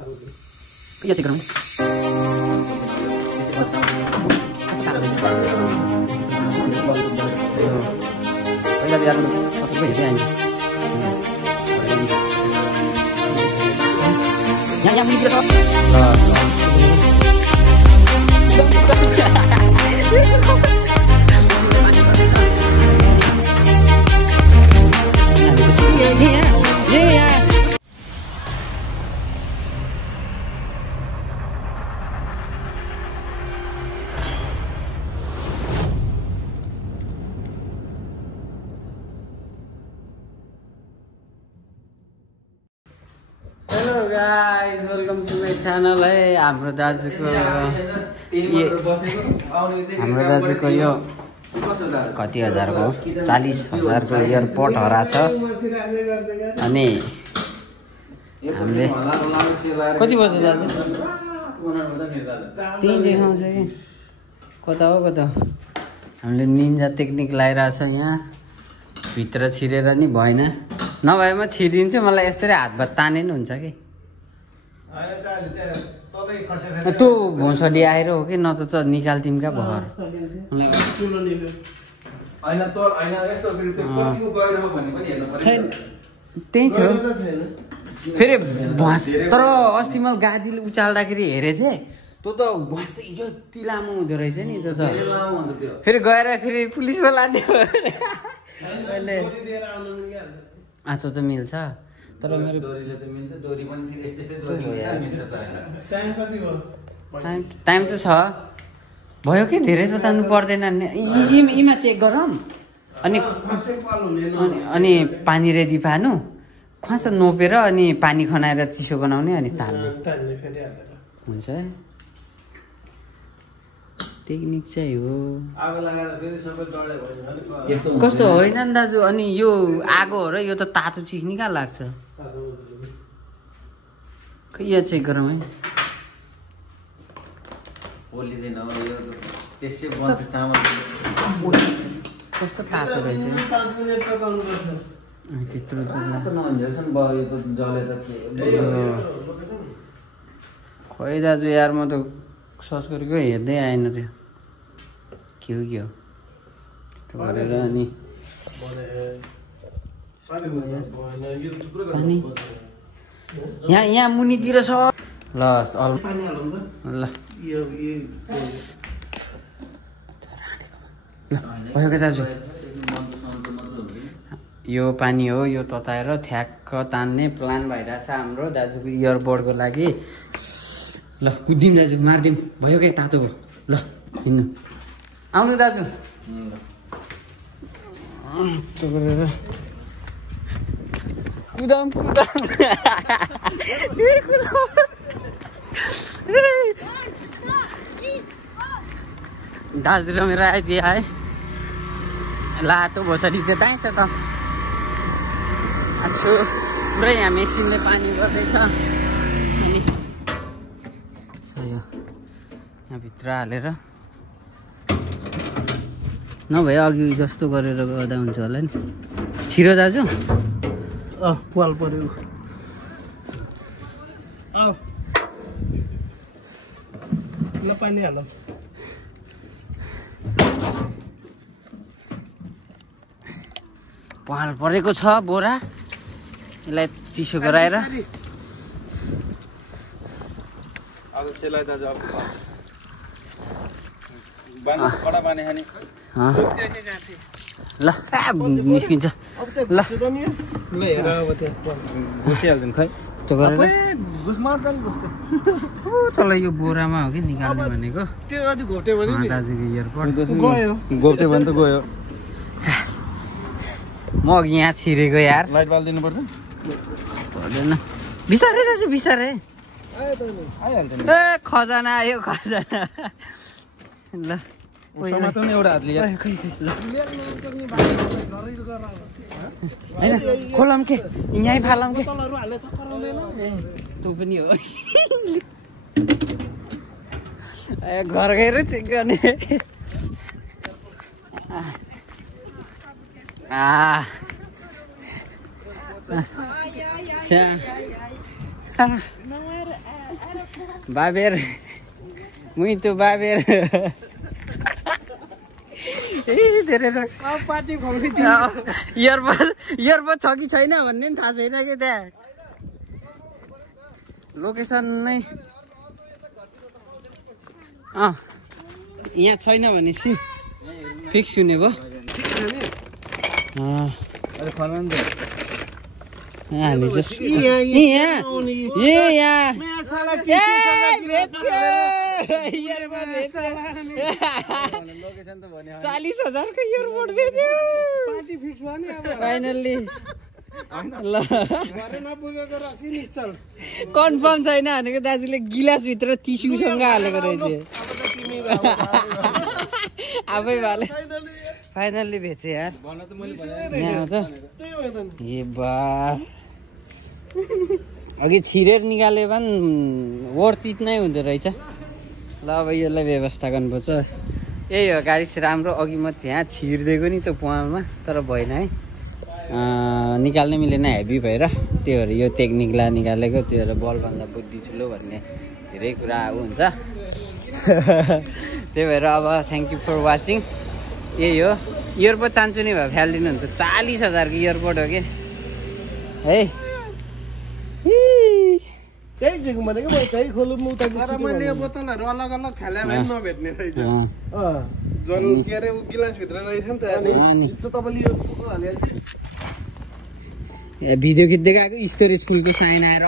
यो चाहिँ गरौँ पहिला त यार कतिको हेर्दै आइन्छ यहाँ मिलेर छ hello guys welcome to my channel है हाम्रो दाजुको यो कति हजारको 40,000 को एयरपोर्ट हराछ अनि हामीले कति बज्छ दाजु त्यही देखाउँछ कि कता हो कता हामीले निन्जा टेक्निक लगाइरहेछ यहाँ भित्र छिरेर नि भएन नभएमा छिरिदिन्छु मलाई यसरी हातबाट ताने नि हुन्छ कि त्यो भोसडी आएर हो कि न त निकाल्थ्यौँ क्या भर त्यही थियो फेरि भुवास तर अस्ति मैले गाडीले उचाल्दाखेरि हेरेको थिएँ त्यो त भुवास यति लामो हुँदो रहेछ नि त्यो त फेरि गएर फेरि पुलिसमा लाने आँचो त मिल्छ तर मेरो टाइम त छ भयो कि धेरै त तान्नु पर्दैन यीमा चेक गरौँ अनि पानी रेडी पार्नु खास नोपेर अनि पानी खनाएर चिसो बनाउने अनि ताल्नु हुन्छ टेक्निक चाहिँ हो कस्तो होइन नि दाजु अनि यो आगो हो र यो त तातो चिज नि कहाँ लाग्छ खै यहाँ चेक गरौँ है कस्तो तातो रहेछ त्यत्रो खोइ दाजु यार म त सर्च गरेको हेर्दै आएन त्यो के हो त्यो गरेर अनि यहाँ मुनितिर छ ल ल भयो क्या दाजु यो पानी हो यो तताएर ठ्याक्क तान्ने प्लान भइरहेछ हाम्रो दाजुको इयरबडको लागि ल कुद्दिउँ दाजु मारिदिउँ भयो क्या तातो भयो ल हिँड्नु आउनु दाजु त्यो गरेर कुदाम दाजु र मेरो आइदिए है लाटो भोसडी त्यो दाइन्छ त आजु पुरै यहाँ मेसिनले पानी गर्दैछ अनि यहाँभित्र हालेर नभए अघि जस्तो गरेर गर्दा हुन्छ होला नि छिरो दाजु पाल पर्यो ल पानी हाल पाल परेको छ बोरा यसलाई चिसो गराएर ल निस्किन्छ ल तल यो बोरामा हो कि निकाल्ने भनेको दाजुको एयरपोर्ट गोप्टे भने त गयो म अघि यहाँ छिरेको यार लाइट बाल दिनुपर्छ पर्दैन बिस्तारै दाजु बिस्तारै ए खजाना आयो खजाना ल एउटा हातले होइन खोलौँ के यहीँ फालौँ के तँ पनि हो घर गएर चेक गर्ने बाबेर मुइतो बाबेर ए धेरै राख्छ पार्टी खुवाउने इयरबड छ कि छैन भन्ने पनि थाहा छैन कि त्यहाँ लोकेसन नै यहाँ छैन भनेपछि फिक्स हुने भयो हामी लोकेसन त भन्यो 40,000 को इयरबड बेच्यो फाइनल्ली ल कन्फर्म छैन भनेको दाजुले गिलास भित्र टिस्युसँग हालेको रहेछ आफै भाले फाइनल्ली बेचे यार ए बा अघि छिरेर निकाले भने वर्थ इट नै हुँदो रहेछ ल अब यसलाई व्यवस्था गर्नुपर्छ यही हो गाडी राम्रो अघि म त्यहाँ छिर्दिएको नि त्यो पुवालमा तर भएन है निकाल्नै मिलेन हेभी भएर त्यही भएर यो टेक्निकलाई निकालेको त्यो भएर बलभन्दा बुद्धि ठुलो भन्ने धेरै कुरा हुन्छ त्यही भएर अब थ्याङ्क यू फर वाचिङ यही हो इयरबड चान्छु नि भए फ्यालिदिनु हुन्छ 40,000 को इयरबड हो कि है त्यही चाहिँ भनेको म त्यही खोलौँ म उता तर मैले यो बोतलहरू अलग अलग फाले भए नभेट्ने रहेछ जल के अरे गिलास भित्र रहेछ नि त अनि तपाईँले यो हालिहाल्छ भिडियो खिच्दै गएको स्टोरेज फुलको साइन आएर